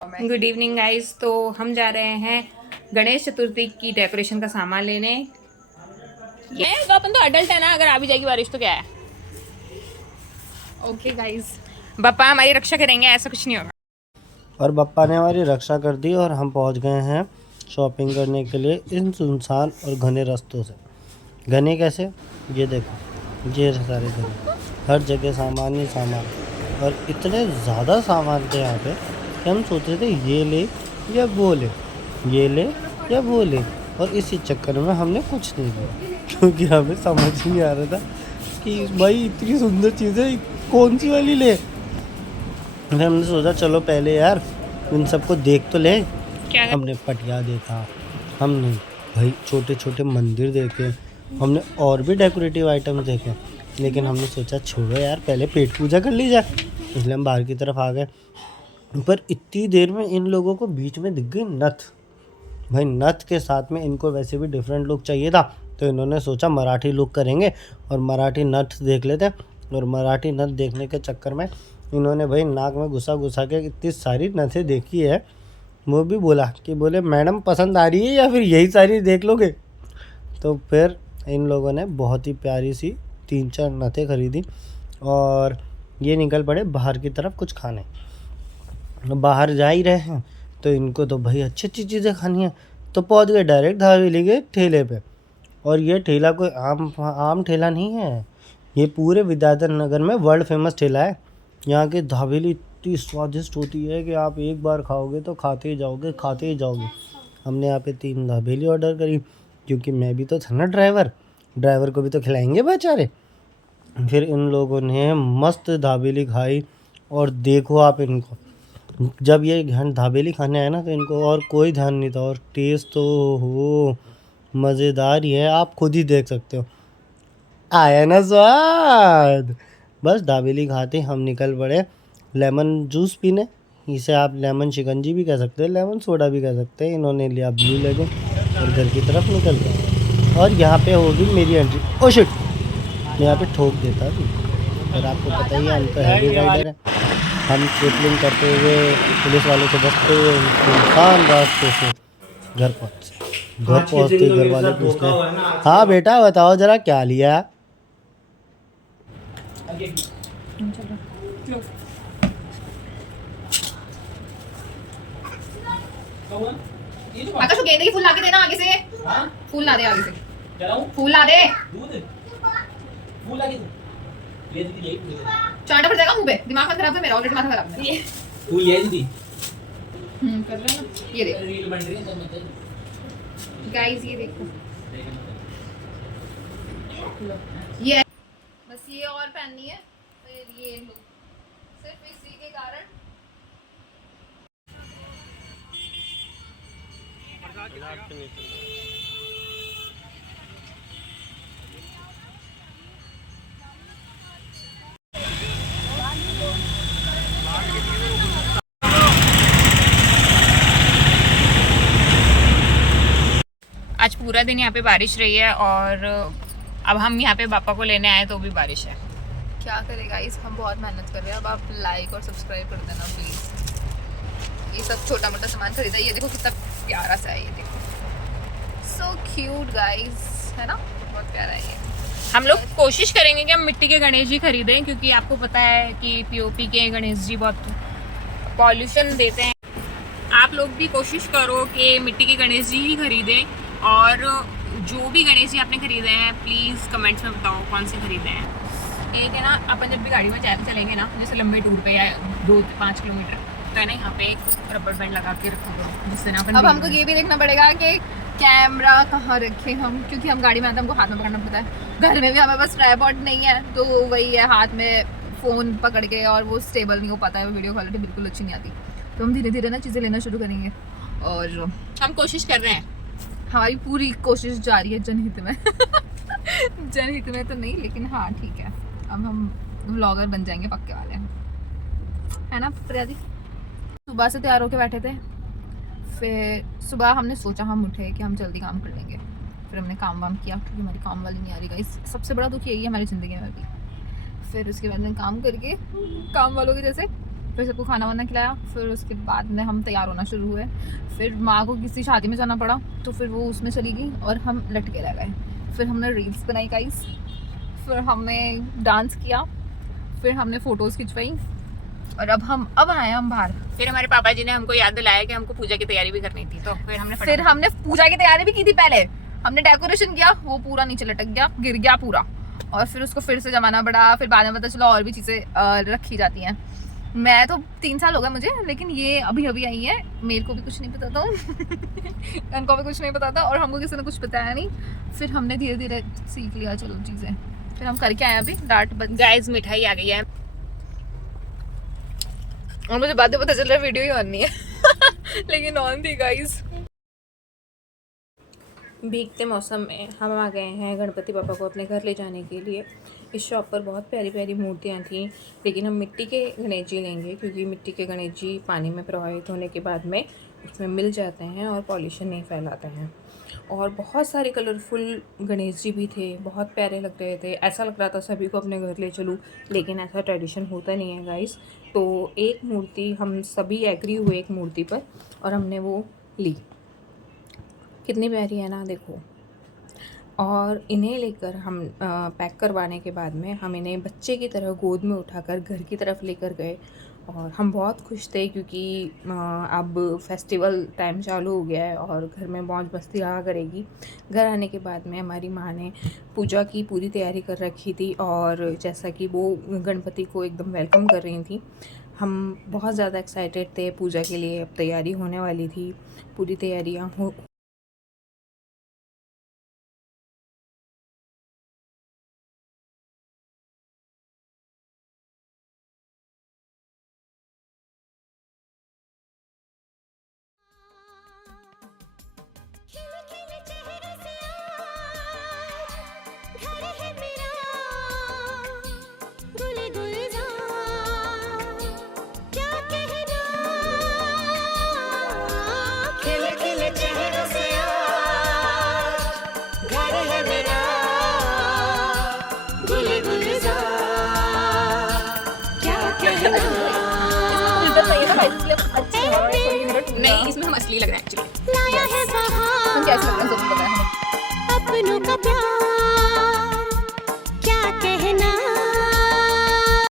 Good evening guys. तो हम जा रहे हैं गणेश चतुर्थी की डेकोरेशन का सामान लेने। ये तो अपन तो अडल्ट है ना, अगर आ भी जाएगी बारिश तो क्या है। ओके गाइस, पापा हमारी रक्षा करेंगे, ऐसा कुछ नहीं होगा। और बप्पा ने हमारी रक्षा कर दी और हम पहुंच गए हैं शॉपिंग करने के लिए इन सुनसान और घने रास्तों से। घने कैसे, ये देखो, ये सारे घने, हर जगह सामान ही सामान। और इतने ज़्यादा सामान थे यहाँ पे कि हम सोच रहे थे ये ले या वो ले, ये ले या वो ले। और इसी चक्कर में हमने कुछ नहीं लिया क्योंकि हमें समझ ही नहीं आ रहा था कि भाई इतनी सुंदर चीज़ें कौन सी वाली ले। फिर हमने सोचा चलो पहले यार इन सबको देख तो ले। क्या हमने पटिया देखा, हमने भाई छोटे छोटे मंदिर देखे, हमने और भी डेकोरेटिव आइटम्स देखे, लेकिन हमने सोचा छोड़ो यार पहले पेट पूजा कर ली जाए, इसलिए हम बाहर की तरफ आ गए। पर इतनी देर में इन लोगों को बीच में दिख गई नथ। भाई नथ के साथ में इनको वैसे भी डिफरेंट लुक चाहिए था, तो इन्होंने सोचा मराठी लुक करेंगे और मराठी नथ देख लेते। और मराठी नथ देखने के चक्कर में इन्होंने भाई नाक में घुसा घुसा के इतनी सारी नथें देखी है। वो भी बोले मैडम पसंद आ रही है या फिर यही सारी देख लोगे। तो फिर इन लोगों ने बहुत ही प्यारी सी 3-4 नथें खरीदी और ये निकल पड़े बाहर की तरफ कुछ खाने। बाहर जा ही रहे हैं तो इनको तो भाई अच्छी अच्छी चीज़ें खानी है, तो पहुंच गए डायरेक्ट हवेली के ठेले पे। और ये ठेला कोई आम ठेला नहीं है, ये पूरे विद्याधर नगर में वर्ल्ड फेमस ठेला है। यहाँ की दाबेली इतनी स्वादिष्ट होती है कि आप एक बार खाओगे तो खाते ही जाओगे खाते ही जाओगे। हमने यहाँ पे 3 दाबेली ऑर्डर करी क्योंकि मैं भी तो था ना ड्राइवर को भी तो खिलाएंगे बेचारे। फिर इन लोगों ने मस्त दाबेली खाई। और देखो आप इनको, जब ये दाबेली खाने आए ना तो इनको और कोई ध्यान नहीं था। और टेस्ट तो हो मज़ेदार ही है, आप खुद ही देख सकते हो, आया ना स्वाद। बस दाबेली खाते हम निकल पड़े लेमन जूस पीने। इसे आप लेमन शिकंजी भी कह सकते हैं, लेमन सोडा भी कह सकते हैं। इन्होंने लिया ब्लू लेगन और घर की तरफ निकल गए। और यहाँ पे होगी मेरी एंट्री। ओ शिट, मैं यहाँ पे ठोक देता भी। और आपको पता ही है हम तो हैवी राइडर हैं। हम ट्रिपलिंग करते हुए पुलिस वालों से बचते हुए सुनसान रास्ते से घर पहुँचते घर वाले पूछते हैं हाँ बेटा बताओ ज़रा क्या लिया। आकाश गेंदे की फूल ला के देना आगे से। फूल ला दे आगे से, फूल ला दे। चांटा पड़ जाएगा मुंह पे, दिमाग मत खराब है मेरा, ऑलरेडी माथा खराब है। ये फूल ये दीदी कर रहे हैं ये देख रील बन रही है। गाइस, ये देखो ये बस ये और पहननी है। फिर ये लो, सिर्फ इसी के कारण। आज पूरा दिन यहाँ पे बारिश रही है और अब हम यहाँ पे पापा को लेने आए तो भी बारिश है। क्या करें गाइस, हम बहुत मेहनत कर रहे हैं। अब आप लाइक और सब्सक्राइब कर देना प्लीज। ये सब छोटा मोटा सामान खरीदा, ये देखो कितना प्यारा सा है, ये देखो सो क्यूट गाइस, है ना, बहुत प्यारा है ये। हम लोग कोशिश करेंगे कि हम मिट्टी के गणेश जी खरीदें, क्योंकि आपको पता है कि पीओपी के गणेश जी बहुत पॉल्यूशन देते हैं। आप लोग भी कोशिश करो कि मिट्टी के गणेश जी ही खरीदें। और जो भी गणेश जी आपने खरीदे हैं प्लीज़ कमेंट्स में बताओ कौन से खरीदे हैं। एक है ना, अपन जब भी गाड़ी में चलेंगे ना, जैसे लंबे टूर पे या 2-5 किलोमीटर, तो है ना यहाँ पे एक रबर बैंड लगा के रखा करो, जिससे ना अपन अब हमको ये भी देखना पड़ेगा कि कैमरा कहाँ रखे हम, क्योंकि हम गाड़ी में आते हैं, हमको हाथ में पकड़ना पड़ता है। घर में भी हमें बस ट्राइपॉड नहीं है, तो वही है, हाथ में फ़ोन पकड़ के, और वो स्टेबल नहीं हो पाता है, वीडियो क्वालिटी बिल्कुल अच्छी नहीं आती। तो हम धीरे धीरे ना चीज़ें लेना शुरू करेंगे और हम कोशिश कर रहे हैं, हमारी पूरी कोशिश जारी है जनहित में। जनहित में तो नहीं, लेकिन हाँ ठीक है, अब हम व्लॉगर बन जाएंगे पक्के वाले, है ना प्रियादी। सुबह से तैयार होके बैठे थे, फिर सुबह हमने सोचा, हम उठे कि हम जल्दी काम कर लेंगे। फिर हमने काम वाम किया क्योंकि हमारी काम वाली नहीं आ रही गाइस, सबसे बड़ा दुख यही है हमारी ज़िंदगी में भी। फिर उसके बाद में काम करके काम वालों के जैसे फिर सबको खाना वाना खिलाया, फिर उसके बाद में हम तैयार होना शुरू हुए। फिर माँ को किसी शादी में जाना पड़ा तो फिर वो उसमें चली गई और हम लटके रह गए। फिर हमने रील्स बनाई गाइस, फिर हमने डांस किया, फिर हमने फ़ोटोज़ खिंचवाई और अब आए हम बाहर। फिर हमारे पापा जी ने हमको याद दिलाया कि हमको पूजा की तैयारी भी करनी थी, तो फिर हमने पूजा की तैयारी भी की थी। पहले हमने डेकोरेशन किया, वो पूरा नीचे लटक गया, गिर गया पूरा, और फिर उसको फिर से जमाना पड़ा। फिर बाद में पता चला और भी चीज़ें रखी जाती हैं। मैं तो 3 साल हो गए मुझे, लेकिन ये अभी अभी आई है, मेरे को भी कुछ नहीं पता था उनको भी कुछ नहीं पता था और हमको किसी ने कुछ बताया नहीं। फिर हमने धीरे धीरे सीख लिया चलो चीज़ें, फिर हम करके आए। अभी डांट बन गाइस मिठाई आ गई है और मुझे बातें पता चल रहा है वीडियो ही ऑन नहीं है लेकिन ऑन थी गाइस। भीगते मौसम में हम आ गए हैं गणपति पापा को अपने घर ले जाने के लिए। इस शॉप पर बहुत प्यारी प्यारी मूर्तियाँ थीं, लेकिन हम मिट्टी के गणेश जी लेंगे क्योंकि मिट्टी के गणेश जी पानी में प्रवाहित होने के बाद में उसमें मिल जाते हैं और पॉल्यूशन नहीं फैलाते हैं। और बहुत सारे कलरफुल गणेश जी भी थे, बहुत प्यारे लग रहे थे। ऐसा लग रहा था सभी को अपने घर ले चलूँ, लेकिन ऐसा ट्रेडिशन होता नहीं है गाइस। तो एक मूर्ति हम सभी एग्री हुए एक मूर्ति पर और हमने वो ली। कितनी प्यारी है ना, देखो। और इन्हें लेकर हम पैक करवाने के बाद में हम इन्हें बच्चे की तरह गोद में उठाकर घर की तरफ लेकर गए और हम बहुत खुश थे क्योंकि अब फेस्टिवल टाइम चालू हो गया है और घर में मौज मस्ती रहा करेगी। घर आने के बाद में हमारी माँ ने पूजा की पूरी तैयारी कर रखी थी और जैसा कि वो गणपति को एकदम वेलकम कर रही थी, हम बहुत ज़्यादा एक्साइटेड थे पूजा के लिए। अब तैयारी होने वाली थी, पूरी तैयारियाँ हो नहीं, इसमें हम असली लग रहे हैं एक्चुअली। हम कैसे लग रहे हैं, तो पता है हमें। अपनों का प्यार